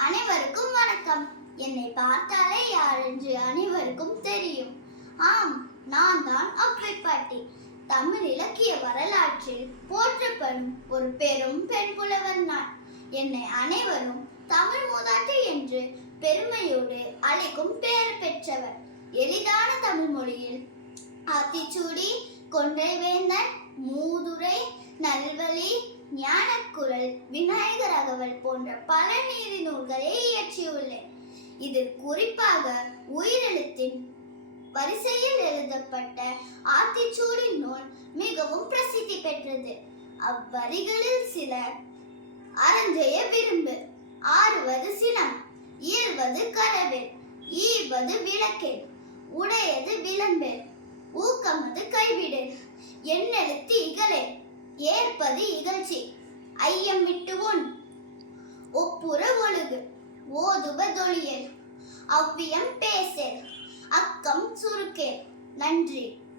அனைவருக்கும் வணக்கம். என்னை பார்த்தாலே யார் என்று அனைவருக்கும் தெரியும். ஆம், நான் தான் அவ்வை பாட்டி. தமிழ் இலக்கிய வரலாற்றில் போற்றப்படும் ஒரு பெரும் பெண் புலவர் நான். என்னை அனைவரும் தமிழ் மூதாட்டி என்று பெருமையோடு அழைக்கும் பெயர் பெற்றவர். எளிதான தமிழ் மொழியில் ஆத்திச்சூடி, கொன்றைவேந்தன், மூதுரை, நல்வழி, ஞானக்குரல், விநாயகர் அகவல் போன்ற பல நீதி நூல்களை இயற்றியுள்ளேன். இதில் குறிப்பாக உயிரெழுத்தின் வரிசையில் எழுதப்பட்ட ஆத்திச்சூடி நூல் மிகவும் பிரசித்தி பெற்றது. அவ்வரிகளில் சில: அறஞ்செய்ய விரும்பு, ஆறுவது சினம், ஈர்வது கரவேல், ஈவது விளக்கேல், உடையது விளம்பேல், ஊக்கமது கைவிடேல், எண்ணெழுத்து இகழேல், ஏற்பது இகழ்ச்சி, ஐயம் விட்டு உன், ஒப்புற ஒழுகு, ஓதுவதொழியேல், அவ்வியம் பேசேல், அக்கம் சுருக்கேல். நன்றி.